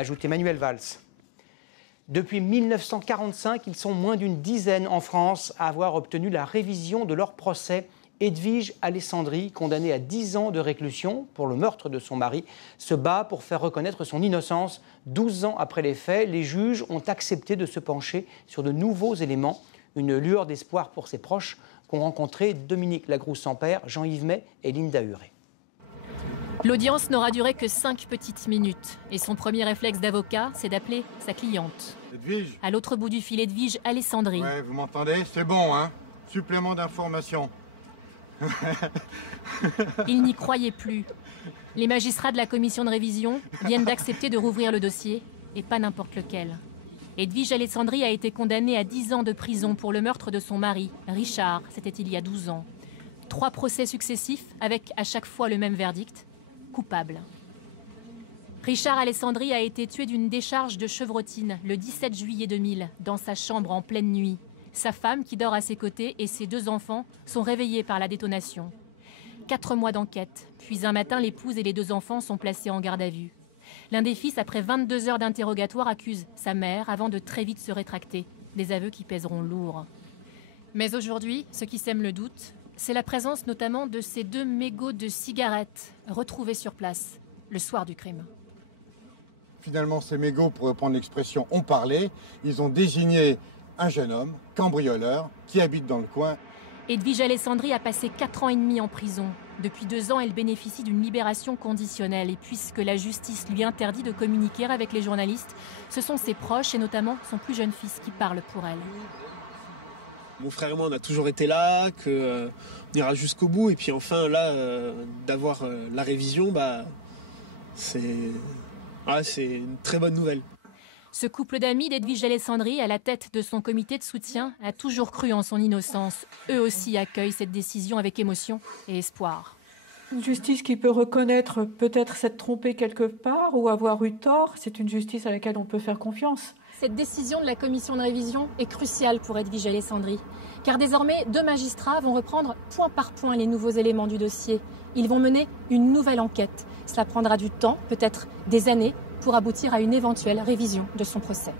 Ajoute Emmanuel Valls. Depuis 1945, ils sont moins d'une dizaine en France à avoir obtenu la révision de leur procès. Edwige Alessandri, condamnée à 10 ans de réclusion pour le meurtre de son mari, se bat pour faire reconnaître son innocence. 12 ans après les faits, les juges ont accepté de se pencher sur de nouveaux éléments. Une lueur d'espoir pour ses proches qu'ont rencontré Dominique Lagroux-Sampère, Jean-Yves May et Linda Huré. L'audience n'aura duré que 5 petites minutes. Et son premier réflexe d'avocat, c'est d'appeler sa cliente. Edwige. À l'autre bout du fil, Edwige Alessandri. Ouais, vous m'entendez? C'est bon, hein? Supplément d'information. Il n'y croyait plus. Les magistrats de la commission de révision viennent d'accepter de rouvrir le dossier, et pas n'importe lequel. Edwige Alessandri a été condamnée à 10 ans de prison pour le meurtre de son mari, Richard, c'était il y a 12 ans. 3 procès successifs avec à chaque fois le même verdict. Coupable. Richard Alessandri a été tué d'une décharge de chevrotine le 17 juillet 2000 dans sa chambre en pleine nuit. Sa femme, qui dort à ses côtés, et ses 2 enfants sont réveillés par la détonation. 4 mois d'enquête, puis un matin, l'épouse et les 2 enfants sont placés en garde à vue. L'un des fils, après 22 heures d'interrogatoire, accuse sa mère avant de très vite se rétracter. Des aveux qui pèseront lourd. Mais aujourd'hui, ce qui sème le doute, c'est la présence notamment de ces 2 mégots de cigarettes retrouvés sur place le soir du crime. Finalement, ces mégots, pour reprendre l'expression, ont parlé. Ils ont désigné un jeune homme, cambrioleur, qui habite dans le coin. Edwige Alessandri a passé 4 ans et demi en prison. Depuis 2 ans, elle bénéficie d'une libération conditionnelle. Et puisque la justice lui interdit de communiquer avec les journalistes, ce sont ses proches et notamment son plus jeune fils qui parlent pour elle. Mon frère et moi, on a toujours été là, qu'on ira jusqu'au bout. Et puis enfin, là, d'avoir la révision, c'est une très bonne nouvelle. Ce couple d'amis d'Edwige Alessandri, à la tête de son comité de soutien, a toujours cru en son innocence. Eux aussi accueillent cette décision avec émotion et espoir. Une justice qui peut reconnaître peut-être s'être trompée quelque part ou avoir eu tort, c'est une justice à laquelle on peut faire confiance. Cette décision de la commission de révision est cruciale pour Edwige Alessandri, car désormais 2 magistrats vont reprendre point par point les nouveaux éléments du dossier. Ils vont mener une nouvelle enquête. Cela prendra du temps, peut-être des années, pour aboutir à une éventuelle révision de son procès.